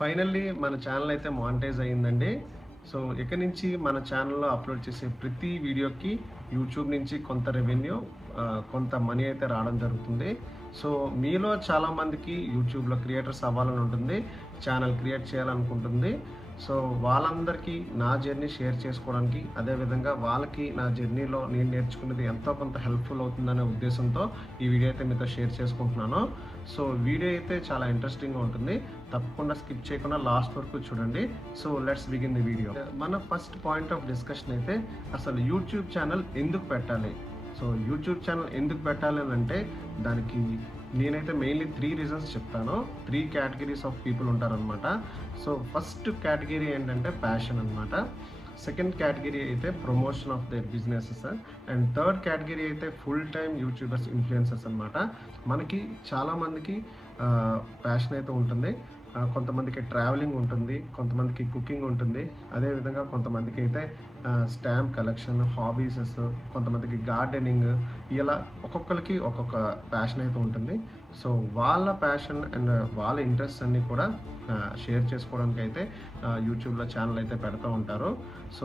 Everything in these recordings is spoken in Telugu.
ఫైనల్లీ మన ఛానల్ అయితే మానిటైజ్ అయ్యిందండి. సో ఇక నుంచి మన ఛానల్లో అప్లోడ్ చేసే ప్రతి వీడియోకి యూట్యూబ్ నుంచి కొంత రెవెన్యూ, కొంత మనీ అయితే రావడం జరుగుతుంది. సో మీలో చాలామందికి యూట్యూబ్లో క్రియేటర్స్ అవ్వాలని ఉంటుంది, ఛానల్ క్రియేట్ చేయాలనుకుంటుంది. సో వాళ్ళందరికీ నా జర్నీ షేర్ చేసుకోవడానికి, అదేవిధంగా వాళ్ళకి నా జర్నీలో నేను నేర్చుకున్నది ఎంతో కొంత హెల్ప్ఫుల్ అవుతుందనే ఉద్దేశంతో ఈ వీడియో అయితే మీతో షేర్ చేసుకుంటున్నాను. సో వీడియో అయితే చాలా ఇంట్రెస్టింగ్గా ఉంటుంది, తప్పకుండా స్కిప్ చేయకుండా లాస్ట్ వరకు చూడండి. So let's begin the video. మన ఫస్ట్ పాయింట్ ఆఫ్ డిస్కషన్ అయితే అసలు యూట్యూబ్ ఛానల్ ఎందుకు పెట్టాలి. సో యూట్యూబ్ ఛానల్ ఎందుకు పెట్టాలి అని అంటే దానికి నేనైతే మెయిన్లీ 3 రీజన్స్ చెప్తాను. 3 కేటగిరీస్ ఆఫ్ పీపుల్ ఉంటారనమాట. సో ఫస్ట్ కేటగిరీ ఏంటంటే ప్యాషన్ అనమాట. సెకండ్ కేటగిరీ అయితే promotion of their businesses, and third category అయితే ఫుల్ టైమ్ యూట్యూబర్స్, ఇన్ఫ్లుయెన్సర్స్ అనమాట. మనకి చాలామందికి ప్యాషన్ అయితే ఉంటుంది, కొంతమందికి ట్రావెలింగ్ ఉంటుంది, కొంతమందికి కుకింగ్ ఉంటుంది, అదేవిధంగా కొంతమందికి అయితే స్టాంప్ కలెక్షన్, హాబీసెస్, కొంతమందికి గార్డెనింగ్, ఇలా ఒక్కొక్కరికి ఒక్కొక్క ప్యాషన్ అయితే ఉంటుంది. సో వాళ్ళ ప్యాషన్ అండ్ వాళ్ళ ఇంట్రెస్ట్ అన్నీ కూడా షేర్ చేసుకోవడానికి అయితే యూట్యూబ్లో ఛానల్ అయితే పెడతా ఉంటారు. సో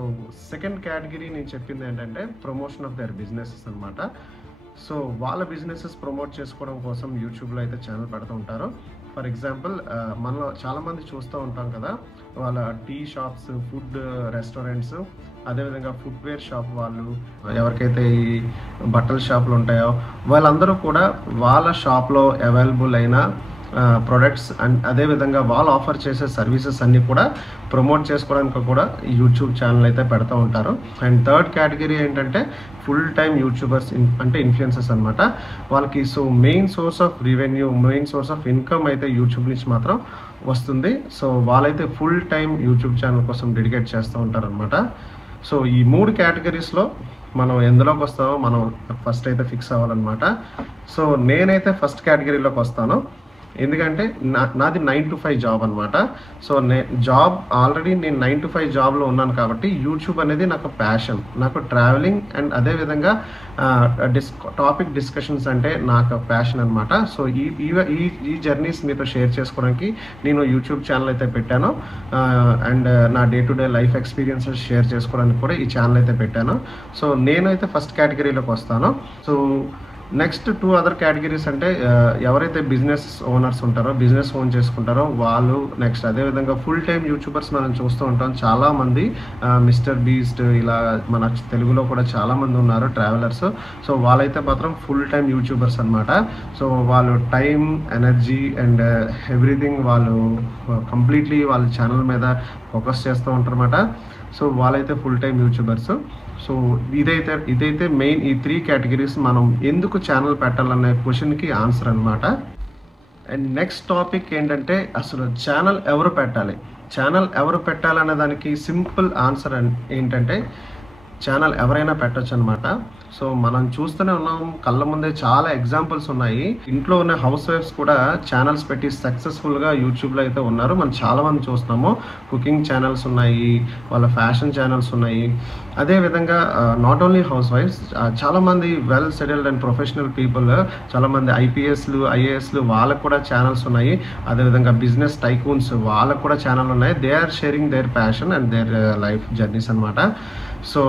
సెకండ్ కేటగిరీ నేను చెప్పింది ఏంటంటే ప్రమోషన్ ఆఫ్ దేర్ బిజినెసెస్ అనమాట. సో వాళ్ళ బిజినెసెస్ ప్రమోట్ చేసుకోవడం కోసం యూట్యూబ్లో అయితే ఛానల్ పెడుతూ ఉంటారు. ఫర్ ఎగ్జాంపుల్ మనలో చాలామంది చూస్తూ ఉంటాం కదా, వాళ్ళ టీ షాప్స్, ఫుడ్ రెస్టారెంట్స్, అదేవిధంగా ఫుట్వేర్ షాప్ వాళ్ళు, ఎవరికైతే ఈ బట్టల షాపులు ఉంటాయో వాళ్ళందరూ కూడా వాళ్ళ షాప్లో అవైలబుల్ అయిన ప్రొడక్ట్స్ అండ్ అదేవిధంగా వాళ్ళు ఆఫర్ చేసే సర్వీసెస్ అన్నీ కూడా ప్రమోట్ చేసుకోవడానికి కూడా యూట్యూబ్ ఛానల్ అయితే పెడతా ఉంటారు. అండ్ థర్డ్ కేటగిరీ ఏంటంటే ఫుల్ టైమ్ యూట్యూబర్స్, అంటే ఇన్ఫ్లుయెన్సర్స్ అనమాట. వాళ్ళకి so main source of revenue, main source of income అయితే యూట్యూబ్ నుంచి మాత్రం వస్తుంది. సో వాళ్ళైతే ఫుల్ టైమ్ యూట్యూబ్ ఛానల్ కోసం డెడికేట్ చేస్తూ ఉంటారనమాట. సో ఈ 3 కేటగిరీస్లో మనం ఎందులోకి వస్తామో మనం ఫస్ట్ అయితే ఫిక్స్ అవ్వాలన్నమాట. సో నేనైతే ఫస్ట్ కేటగిరీలోకి వస్తాను, ఎందుకంటే నాది 9 to 5 జాబ్ అనమాట. సో జాబ్ ఆల్రెడీ నేను 9 to 5 జాబ్లో ఉన్నాను కాబట్టి యూట్యూబ్ అనేది నాకు ప్యాషన్, నాకు ట్రావెలింగ్ అండ్ అదేవిధంగా టాపిక్ డిస్కషన్స్ అంటే నాకు ప్యాషన్ అనమాట. సో ఈ జర్నీస్ మీతో షేర్ చేసుకోవడానికి నేను యూట్యూబ్ ఛానల్ అయితే పెట్టాను. అండ్ నా day to day life experiences share చేసుకోవడానికి కూడా ఈ ఛానల్ అయితే పెట్టాను. సో నేనైతే ఫస్ట్ కేటగిరీలోకి వస్తాను. సో నెక్స్ట్ 2 అదర్ కేటగిరీస్ అంటే ఎవరైతే బిజినెస్ ఓనర్స్ ఉంటారో, బిజినెస్ ఓన్ చేసుకుంటారో వాళ్ళు. నెక్స్ట్ అదేవిధంగా ఫుల్ టైమ్ యూట్యూబర్స్ మనం చూస్తూ ఉంటాం చాలామంది, మిస్టర్ బీస్ట్, ఇలా మన తెలుగులో కూడా చాలామంది ఉన్నారు ట్రావెలర్స్. సో వాళ్ళైతే మాత్రం ఫుల్ టైమ్ యూట్యూబర్స్ అనమాట. సో వాళ్ళు టైం, ఎనర్జీ అండ్ ఎవ్రీథింగ్ వాళ్ళు కంప్లీట్లీ వాళ్ళ ఛానల్ మీద ఫోకస్ చేస్తూ ఉంటారు అనమాట. సో వాళ్ళైతే ఫుల్ టైమ్ యూట్యూబర్స్. సో ఇదైతే మెయిన్ ఈ 3 కేటగిరీస్ మనం ఎందుకు ఛానల్ పెట్టాలనే క్వశ్చన్కి ఆన్సర్ అనమాట. అండ్ నెక్స్ట్ టాపిక్ ఏంటంటే అసలు ఛానల్ ఎవరు పెట్టాలనే దానికి సింపుల్ ఆన్సర్ ఏంటంటే ఛానల్ ఎవరైనా పెట్టచ్చు అనమాట. సో మనం చూస్తూనే ఉన్నాం, కళ్ళ ముందే చాలా ఎగ్జాంపుల్స్ ఉన్నాయి. ఇంట్లో ఉన్న హౌస్ వైఫ్స్ కూడా ఛానల్స్ పెట్టి సక్సెస్ఫుల్గా యూట్యూబ్లో అయితే ఉన్నారు. మనం చాలామంది చూస్తున్నాము. కుకింగ్ ఛానల్స్ ఉన్నాయి, వాళ్ళ ఫ్యాషన్ ఛానల్స్ ఉన్నాయి. అదేవిధంగా నాట్ ఓన్లీ హౌస్ వైఫ్స్, చాలామంది well settled and professional people, చాలామంది ఐపీఎస్లు, ఐఏఎస్లు, వాళ్ళకు కూడా ఛానల్స్ ఉన్నాయి. అదేవిధంగా బిజినెస్ టైకూన్స్, వాళ్ళకు కూడా ఛానల్ ఉన్నాయి. They are sharing their passion and their life journeys అనమాట. So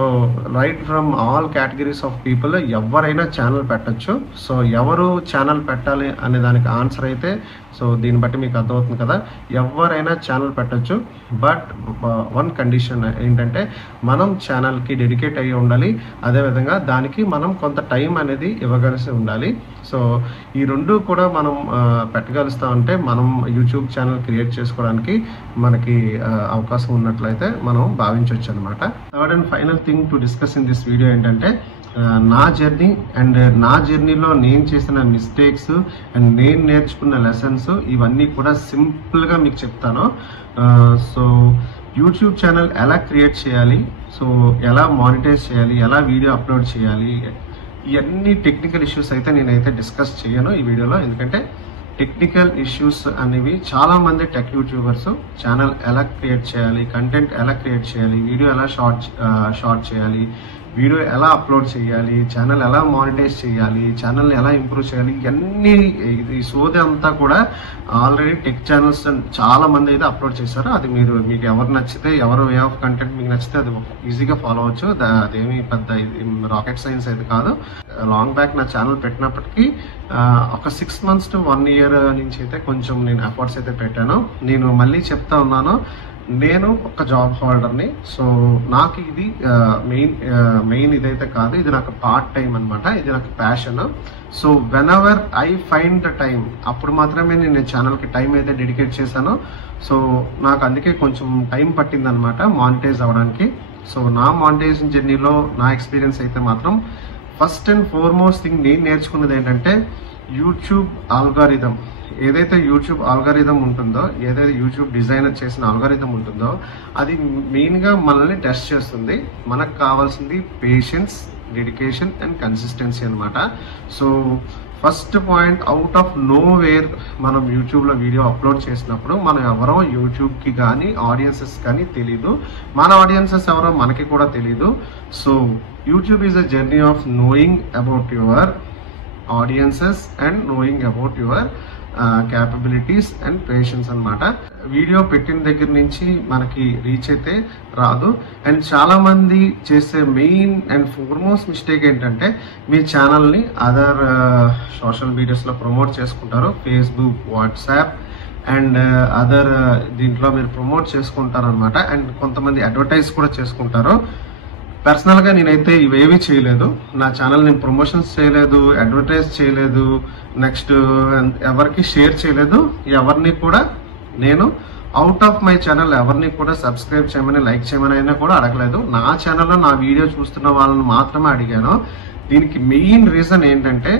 right from all categories of people ఎవరైనా ఛానల్ పెట్టచ్చు. సో ఎవరు ఛానల్ పెట్టాలి అనే దానికి ఆన్సర్ అయితే, సో దీన్ని బట్టి మీకు అర్థమవుతుంది కదా, ఎవరైనా ఛానల్ పెట్టచ్చు. బట్ వన్ కండిషన్ ఏంటంటే మనం ఛానల్కి డెడికేట్ అయ్యి ఉండాలి, అదేవిధంగా దానికి మనం కొంత టైం అనేది ఇవ్వగలిసి ఉండాలి. సో ఈ 2 కూడా మనం పెట్టగలుస్తామంటే మనం యూట్యూబ్ ఛానల్ క్రియేట్ చేసుకోవడానికి మనకి అవకాశం ఉన్నట్లయితే మనం భావించవచ్చు అనమాట. Third and final thing to discuss in this video ఏంటంటే నా జర్నీ అండ్ నా జర్నీలో నేను చేసిన మిస్టేక్స్ అండ్ నేను నేర్చుకున్న లెసన్స్, ఇవన్నీ కూడా సింపుల్గా మీకు చెప్తాను. సో యూట్యూబ్ ఛానల్ ఎలా క్రియేట్ చేయాలి, సో ఎలా మానిటైజ్ చేయాలి, ఎలా వీడియో అప్లోడ్ చేయాలి, ఇవన్నీ టెక్నికల్ ఇష్యూస్ అయితే నేనైతే డిస్కస్ చేయను ఈ వీడియోలో. ఎందుకంటే టెక్నికల్ ఇష్యూస్ అనేవి చాలామంది టెక్ యూట్యూబర్స్ ఛానల్ ఎలా క్రియేట్ చేయాలి, కంటెంట్ ఎలా క్రియేట్ చేయాలి, వీడియో ఎలా షార్ట్ చేయాలి, వీడియో ఎలా అప్లోడ్ చేయాలి, ఛానల్ ఎలా మానిటైజ్ చేయాలి, ఛానల్ని ఎలా ఇంప్రూవ్ చేయాలి, ఇవన్నీ ఈ సోది అంతా కూడా ఆల్రెడీ టెక్ ఛానల్స్ చాలా మంది అయితే అప్లోడ్ చేశారు. అది మీకు ఎవరు నచ్చితే, ఎవరు వే ఆఫ్ కంటెంట్ మీకు నచ్చితే అది ఈజీగా ఫాలో అవ్వచ్చు. అదేమి పెద్ద రాకెట్ సైన్స్ అయితే కాదు. లాంగ్ బ్యాక్ నా ఛానల్ పెట్టినప్పటికీ ఒక 6 months to 1 year నుంచి అయితే కొంచెం నేను ఎఫర్ట్స్ అయితే పెట్టాను. నేను మళ్ళీ చెప్తా ఉన్నాను, నేను ఒక జాబ్ హోల్డర్ని. సో నాకు ఇది మెయిన్ ఇదైతే కాదు, ఇది నాకు పార్ట్ టైం అనమాట, ఇది నాకు passion. So when ever I find the time, అప్పుడు మాత్రమే నేను ఛానల్కి టైం అయితే డెడికేట్ చేశాను. సో నాకు అందుకే కొంచెం టైం పట్టిందనమాట మానిటైజ్ అవ్వడానికి. సో నా మానిటైజేషన్ జర్నీలో నా ఎక్స్పీరియన్స్ అయితే మాత్రం ఫస్ట్ అండ్ ఫార్మోస్ట్ థింగ్ నేను నేర్చుకున్నది ఏంటంటే యూట్యూబ్ ఆల్గారిథం. ఏదైతే యూట్యూబ్ ఆల్గారిథం ఉంటుందో, ఏదైతే యూట్యూబ్ డిజైనర్ చేసిన ఆల్గారిథం ఉంటుందో, అది మెయిన్గా మనల్ని టెస్ట్ చేస్తుంది. మనకు కావాల్సింది పేషెన్స్, డెడికేషన్ అండ్ కన్సిస్టెన్సీ అనమాట. So first point, out of know where మనం యూట్యూబ్లో వీడియో అప్లోడ్ చేసినప్పుడు మనం ఎవరో యూట్యూబ్కి కానీ ఆడియన్సెస్ కానీ తెలీదు, మన ఆడియన్సెస్ ఎవరో మనకి కూడా తెలీదు. So YouTube is a journey of knowing about your audiences and knowing about your capabilities and patience అనమాట. వీడియో పెట్టిన దగ్గర నుంచి మనకి రీచ్ అయితే రాదు. అండ్ చాలా మంది చేసే మెయిన్ అండ్ ఫార్మోస్ట్ మిస్టేక్ ఏంటంటే మీ ఛానల్ని అదర్ సోషల్ మీడియాస్లో ప్రమోట్ చేసుకుంటారు. ఫేస్బుక్, వాట్సాప్ అండ్ అదర్ దీంట్లో మీరు ప్రమోట్ చేసుకుంటారనమాట. అండ్ కొంతమంది అడ్వర్టైజ్ కూడా చేసుకుంటారు. పర్సనల్గా నేనైతే ఇవేవి చేయలేదు. నా ఛానల్ నేను ప్రమోషన్స్ చేయలేదు, అడ్వర్టైజ్ చేయలేదు, నెక్స్ట్ ఎవరికి షేర్ చేయలేదు. ఎవరిని కూడా నేను అవుట్ ఆఫ్ మై ఛానల్ ఎవరిని కూడా సబ్స్క్రైబ్ చేయమని, లైక్ చేయమని అయినా కూడా అడగలేదు. నా ఛానల్లో నా వీడియో చూస్తున్న వాళ్ళని మాత్రమే అడిగాను. దీనికి మెయిన్ రీజన్ ఏంటంటే,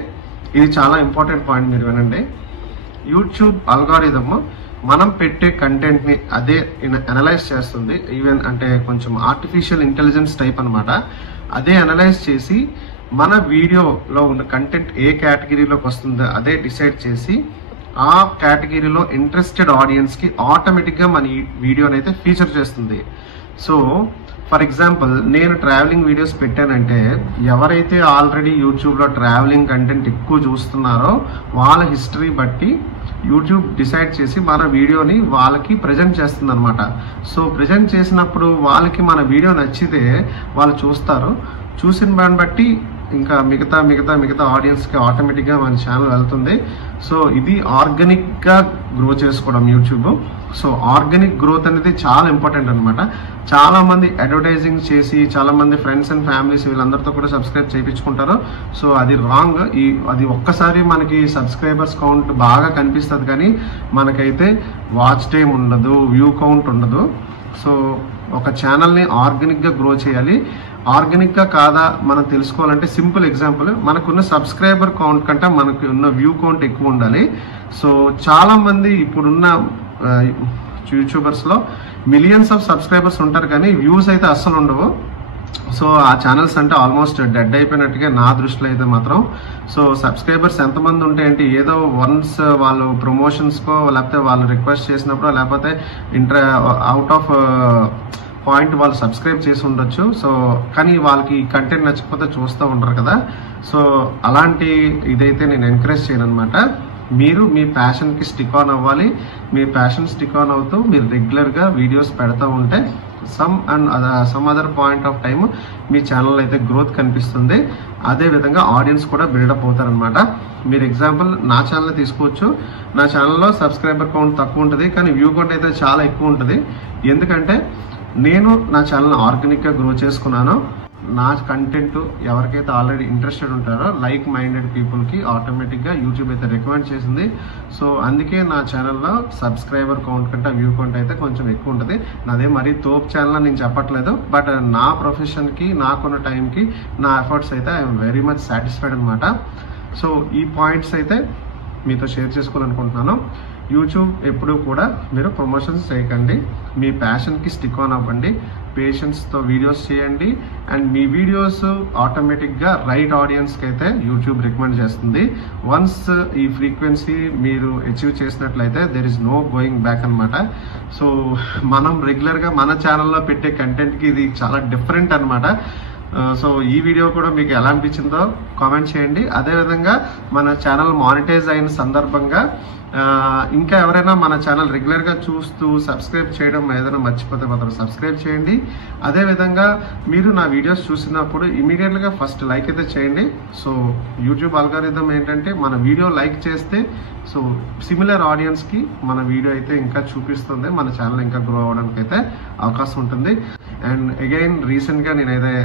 ఇది చాలా ఇంపార్టెంట్ పాయింట్, మీరు వినండి. యూట్యూబ్ అల్గారిథమ్ మనం పెట్టే కంటెంట్ని అదే అనలైజ్ చేస్తుంది. ఈవెన్ అంటే కొంచెం ఆర్టిఫిషియల్ ఇంటెలిజెన్స్ టైప్ అనమాట. అదే అనలైజ్ చేసి మన వీడియోలో ఉన్న కంటెంట్ ఏ కేటగిరీలోకి వస్తుందో అదే డిసైడ్ చేసి ఆ కేటగిరీలో ఇంట్రెస్టెడ్ ఆడియన్స్కి ఆటోమేటిక్గా మన ఈ వీడియోని అయితే ఫీచర్ చేస్తుంది. సో ఫర్ ఎగ్జాంపుల్, నేను ట్రావెలింగ్ వీడియోస్ పెట్టానంటే ఎవరైతే ఆల్రెడీ యూట్యూబ్లో ట్రావెలింగ్ కంటెంట్ ఎక్కువ చూస్తున్నారో వాళ్ళ హిస్టరీ బట్టి యూట్యూబ్ డిసైడ్ చేసి మన వీడియోని వాళ్ళకి ప్రజెంట్ చేస్తుంది అనమాట. సో ప్రజెంట్ చేసినప్పుడు వాళ్ళకి మన వీడియో నచ్చితే వాళ్ళు చూస్తారు. చూసిన దాన్ని బట్టి ఇంకా మిగతా ఆడియన్స్కి ఆటోమేటిక్గా మన ఛానల్ వెళ్తుంది. సో ఇది ఆర్గానిక్గా గ్రో చేసుకోవడం యూట్యూబ్. సో ఆర్గానిక్ గ్రోత్ అనేది చాలా ఇంపార్టెంట్ అనమాట. చాలామంది అడ్వర్టైజింగ్ చేసి చాలామంది ఫ్రెండ్స్ అండ్ ఫ్యామిలీస్ వీళ్ళందరితో కూడా సబ్స్క్రైబ్ చేయించుకుంటారు. సో అది రాంగ్. అది ఒక్కసారి మనకి సబ్స్క్రైబర్స్ కౌంట్ బాగా కనిపిస్తుంది, కానీ మనకైతే వాచ్ టైం ఉండదు, వ్యూ కౌంట్ ఉండదు. సో ఒక ఛానల్ని ఆర్గానిక్గా గ్రో చేయాలి. ఆర్గానిక్గా కాదా మనం తెలుసుకోవాలంటే సింపుల్ ఎగ్జాంపుల్, మనకున్న సబ్స్క్రైబర్ కౌంట్ కంటే మనకు ఉన్న వ్యూ కౌంట్ ఎక్కువ ఉండాలి. సో చాలామంది ఇప్పుడున్న యూట్యూబర్స్లో మిలియన్స్ ఆఫ్ సబ్స్క్రైబర్స్ ఉంటారు, కానీ వ్యూస్ అయితే అస్సలు ఉండవు. సో ఆ ఛానల్స్ అంటే ఆల్మోస్ట్ డెడ్ అయిపోయినట్టుగా నా దృష్టిలో అయితే మాత్రం. సో సబ్స్క్రైబర్స్ ఎంతమంది ఉంటాయంటే ఏదో వన్స్ వాళ్ళు ప్రమోషన్స్కో లేకపోతే వాళ్ళు రిక్వెస్ట్ చేసినప్పుడు లేకపోతే అవుట్ ఆఫ్ పాయింట్ వాళ్ళు సబ్స్క్రైబ్ చేసి ఉండొచ్చు. సో కానీ వాళ్ళకి కంటెంట్ నచ్చకపోతే చూస్తూ ఉంటారు కదా. సో అలాంటి ఇదైతే నేను ఎంకరేజ్ చేయను అనమాట. మీరు మీ ప్యాషన్కి స్టిక్ ఆన్ అవ్వాలి. మీ ప్యాషన్ స్టిక్ ఆన్ అవుతూ మీరు రెగ్యులర్గా వీడియోస్ పెడతా ఉంటే some other point of time me channel అయితే గ్రోత్ కనిపిస్తుంది. అదేవిధంగా ఆడియన్స్ కూడా బిల్డప్ అవుతారనమాట. మీరు ఎగ్జాంపుల్ నా ఛానల్ తీసుకోవచ్చు. నా ఛానల్లో సబ్స్క్రైబర్ కౌంట్ తక్కువ ఉంటుంది, కానీ వ్యూ కౌంట్ అయితే చాలా ఎక్కువ ఉంటుంది. ఎందుకంటే నేను నా ఛానల్ ఆర్గానిక్గా గ్రో చేసుకున్నాను. నా కంటెంట్ ఎవరికైతే ఆల్రెడీ ఇంట్రెస్టెడ్ ఉంటారో లైక్ మైండెడ్ పీపుల్కి ఆటోమేటిక్గా యూట్యూబ్ అయితే రికమెండ్ చేసింది. సో అందుకే నా ఛానల్లో సబ్స్క్రైబర్ కౌంట్ కంటే వ్యూ కౌంట్ అయితే కొంచెం ఎక్కువ ఉంటుంది. నాదే మరీ తోప్ ఛానల్ నేను చెప్పట్లేదు, బట్ నా ప్రొఫెషన్కి నాకున్న టైంకి నా ఎఫర్ట్స్ అయితే ఐఎమ్ వెరీ మచ్ సాటిస్ఫైడ్ అనమాట. సో ఈ పాయింట్స్ అయితే మీతో షేర్ చేసుకోవాలనుకుంటున్నాను. యూట్యూబ్ ఎప్పుడూ కూడా మీరు ప్రమోషన్స్ చేయకండి. మీ ప్యాషన్కి స్టిక్ ఆన్ అవ్వండి, పేషెన్స్తో వీడియోస్ చేయండి. అండ్ మీ వీడియోస్ ఆటోమేటిక్గా రైట్ ఆడియన్స్కి అయితే యూట్యూబ్ రికమెండ్ చేస్తుంది. వన్స్ ఈ ఫ్రీక్వెన్సీ మీరు అచీవ్ చేసినట్లయితే there is no going back అనమాట. సో మనం రెగ్యులర్గా మన ఛానల్లో పెట్టే కంటెంట్కి ఇది చాలా డిఫరెంట్ అనమాట. సో ఈ వీడియో కూడా మీకు ఎలా అనిపించిందో కామెంట్ చేయండి. అదేవిధంగా మన ఛానల్ మానిటైజ్ అయిన సందర్భంగా ఇంకా ఎవరైనా మన ఛానల్ రెగ్యులర్గా చూస్తూ సబ్స్క్రైబ్ చేయడం ఏదైనా మర్చిపోతే మాత్రం సబ్స్క్రైబ్ చేయండి. అదేవిధంగా మీరు నా వీడియోస్ చూసినప్పుడు ఇమీడియట్గా ఫస్ట్ లైక్ అయితే చేయండి. సో యూట్యూబ్ అల్గారిథం ఏంటంటే మన వీడియో లైక్ చేస్తే సో సిమిలర్ ఆడియన్స్కి మన వీడియో అయితే ఇంకా చూపిస్తుంది, మన ఛానల్ ఇంకా గ్రో అవ్వడానికి అయితే అవకాశం ఉంటుంది. అండ్ అగైన్ రీసెంట్గా నేనైతే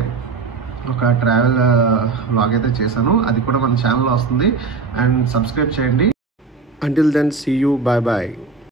ఒక ట్రావెల్ వ్లాగ్ అయితే చేశాను, అది కూడా మన ఛానల్లో వస్తుంది. అండ్ సబ్స్క్రైబ్ చేయండి. Until then, see you. Bye bye.